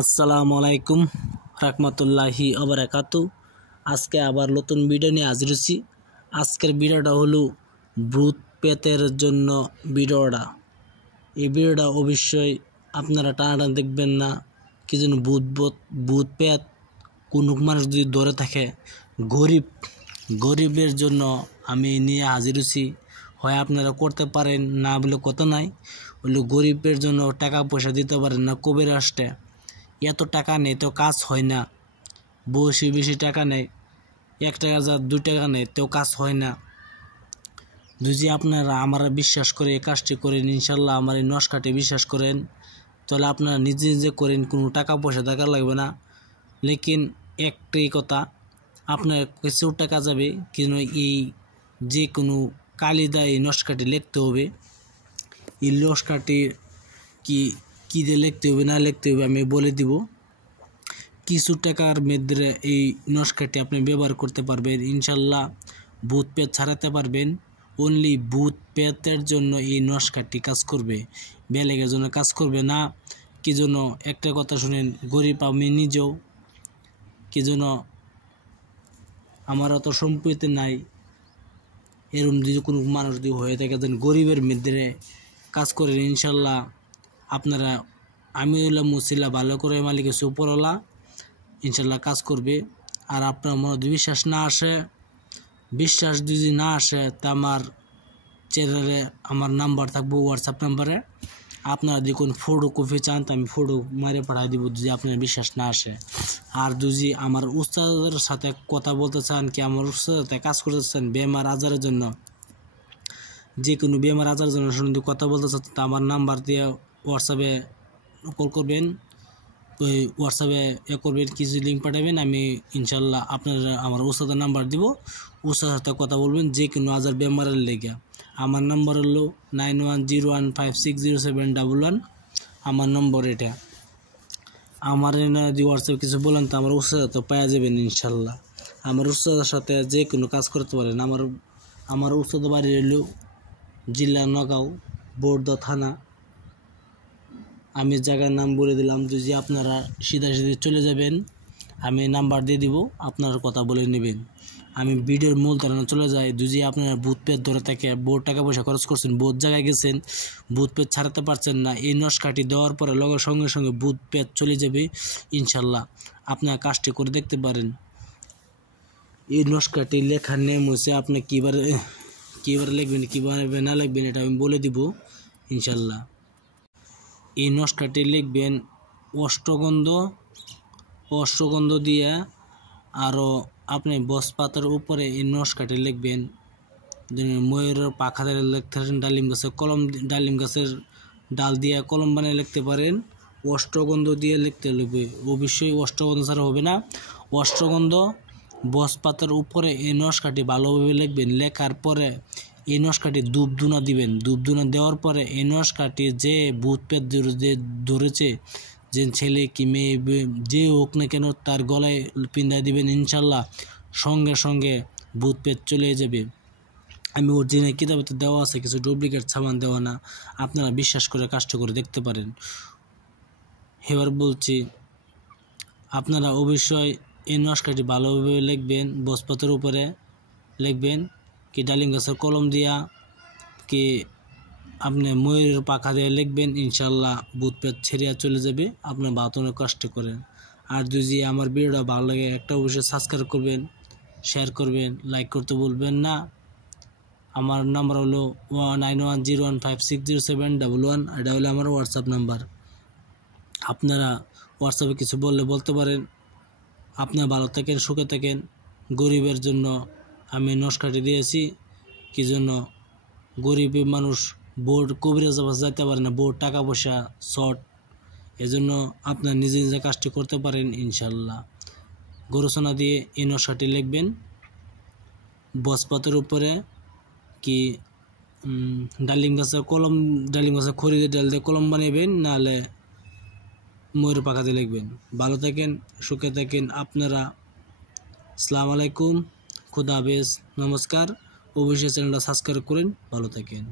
আসসালামু আলাইকুম রাহমাতুল্লাহি ওয়া বারাকাতু। আজকে আবার নতুন ভিডিও নিয়ে হাজির হয়েছি। আজকের ভিডিওটা হলো ভূত পেতের জন্য ভিডিওটা। এই ভিডিওটা অবশ্যই আপনারা টানাটান দেখবেন না, কি যেন ভূত পেত কোনো মানুষ যদি ধরে থাকে, গরিবের জন্য আমি নিয়ে হাজির হয়েছি। হয় আপনারা করতে পারেন, না বলে কথা নাই। হলো গরিবের জন্য টাকা পয়সা দিতে পারেন না, কবির আসতে এত টাকা নেই তো কাজ হয় না, বেশি টাকা নেই, 1 টাকা যা 2 টাকা নেই তো কাজ হয় না। যদি আপনারা আমার বিশ্বাস করে এই কাজটি করেন, ইনশাল্লাহ আমার এই নস্কাটি বিশ্বাস করেন, তাহলে আপনারা নিজে নিজে করেন, কোনো টাকা পয়সা দরকার লাগবে না। লেকিন একটাই কথা, আপনার কিছু টাকা যাবে, কিন্তু এই যে কোনো কালিদা এই নস্কাটি লিখতে হবে। এই নস্কাটি কি দিয়ে লিখতে হবে না লিখতে হবে আমি বলে দিব। কিছু টাকার মধ্যে এই নস্কাটি আপনি ব্যবহার করতে পারবেন, ইনশাল্লাহ ভূত পেত ছাড়াতে পারবেন। অনলি ভূত পেতের জন্য এই নস্কাটি কাজ করবে, বেলেগের জন্য কাজ করবে না। কি জন্য একটা কথা শুনেন, গরিব আমি নিজেও, কি জন্য আমার অত সম্পত্তি নাই, এরকম যদি কোনো মানুষ যদি হয়ে থাকে যেন গরিবের মধ্যে কাজ করেন, ইনশাল্লাহ আপনারা আমি হলাম মুসিলা ভালো করে মালিক হচ্ছে উপরওয়ালা, ইনশাল্লাহ কাজ করবে। আর আপনার মনে যদি বিশ্বাস যদি না আসে তা আমার চ্যানেলে আমার নাম্বার থাকবো, হোয়াটসঅ্যাপ নাম্বারে। আপনারা যদি কোনো ফটো কপি চান তো আমি ফটো মারে পাঠিয়ে দিব, যদি আপনার বিশ্বাস না আসে। আর যদি আমার উস্তাদের সাথে কথা বলতে চান, কি আমার উস্তাদের সাথে কাজ করতে চান বেমার আজারের জন্য, যে কোনো বেমার আজারের জন্য যদি কথা বলতে চান, তা আমার নাম্বার দিয়ে হোয়াটসঅ্যাপে কল করবেন, ওই হোয়াটসঅ্যাপে করবেন, কিছু লিঙ্ক পাঠাবেন, আমি ইনশাল্লাহ আপনারা আমার উস্তাদের নাম্বার দিব, উস্তাদের সাথে কথা বলবেন যে কোনো আজার বেমারের লেগে। আমার নম্বর হলো 9101560711, আমার নম্বর এটা। আমার যদি হোয়াটসঅ্যাপে কিছু বলেন তো আমার উস্তাদের তো পাওয়া যাবেন ইনশাল্লাহ। আমার উস্তাদের সাথে যে কোনো কাজ করতে পারেন। আমার উস্তাদের বাড়ি হলো জেলা নগাঁও, বোরদা থানা। আমি জায়গার নাম বলে দিলাম, যদি আপনারা সিধা চলে যাবেন, আমি নাম্বার দিয়ে দিব, আপনার কথা বলে নেবেন। আমি ভিডিওর মূল ধারণা চলে যাই। যদি আপনারা ভূত পেত ধরে থাকে, বহুত টাকা পয়সা খরচ করছেন, বহুত জায়গায় গেছেন, ভূত পেত ছাড়াতে পারছেন না, এই নস্কাটি দেওয়ার পরে সঙ্গে সঙ্গে ভূত পেত চলে যাবে ইনশাল্লাহ। আপনারা কাজটি করে দেখতে পারেন। এই নস্কাটি লেখার নেম হচ্ছে, আপনি কীভাবে লিখবেন, কীভাবে না লিখবেন এটা আমি বলে দিব ইনশাল্লাহ। এই নস্কাটি লিখবেন অষ্টগন্ধ দিয়ে, আরও আপনি বসপাতার উপরে এই নস্কাটি লিখবেন। ময়ূরের পাখা দিয়ে লিখতে পারেন, ডালিম গাছের ডাল দিয়ে কলম বানিয়ে লিখতে পারেন। অষ্টগন্ধ দিয়ে লিখতে হবে, অবশ্যই অষ্টগন্ধ ছাড়া হবে না। অষ্টগন্ধ বসপাতার উপরে এই নস্কাটি ভালোভাবে লিখবেন। লেখার পরে এই নস্কাটি ধূপধুনা দিবেন। ধূপধুনা দেওয়ার পরে এই নস্কাটি যে ভূত পেত ধরেছে, যে ছেলে কি মেয়ে যে হোক না কেন, তার গলায় পিন্দায় দিবেন, ইনশাল্লাহ সঙ্গে সঙ্গে ভূত পেত চলে যাবে। আমি অরিজিনাল কিতাবে তো দেওয়া আছে, কিছু ডুপ্লিকেট সামান দেওয়া না, আপনারা বিশ্বাস করে কাজটা করে দেখতে পারেন। এবার বলছি, আপনারা অবশ্যই এই নস্কাটি ভালোভাবে লিখবেন, বসপাতের উপরে লিখবেন, কি ডালিম গাছের কলম দিয়া, কি আপনি ময়ূরের পাখা দিয়ে লিখবেন, ইনশাল্লাহ ভূত পেত ছেড়িয়া চলে যাবে। আপনার বাতনে কষ্ট করেন। আর যদি আমার ভিডিওটা ভালো লাগে, একটা অবশ্যই সাবস্ক্রাইব করবেন, শেয়ার করবেন, লাইক করতে বলবেন না। আমার নাম্বার হলো 9101560711, এটা হলো আমার হোয়াটসঅ্যাপ নাম্বার। আপনারা হোয়াটসঅ্যাপে কিছু বলতে পারেন। আপনারা ভালো থাকেন, সুখে থাকেন। গরিবের জন্য আমি নস্কাটি দিয়েছি, কি জন্য গরিব মানুষ বোর্ড কবিরাজ যাইতে পারে না, বোর্ড টাকা পয়সা শর্ট, এজন্য আপনার নিজে নিজে কাজটি করতে পারেন ইনশাল্লাহ। গরুসোনা দিয়ে এই নস্কাটি লিখবেন, বসপাতের উপরে কি ডালিম গাছের খড়ি দিয়ে ডাল দিয়ে কলম বানাবেন, নাহলে ময়ূর পাখা দিয়ে লিখবেন। ভালো থাকেন, সুখে থাকেন আপনারা। আসসালামু আলাইকুম, খুদা হাফেজ, নমস্কার। অবশ্যই চ্যানেলটা সাবস্ক্রাইব করেন, ভালো থাকেন।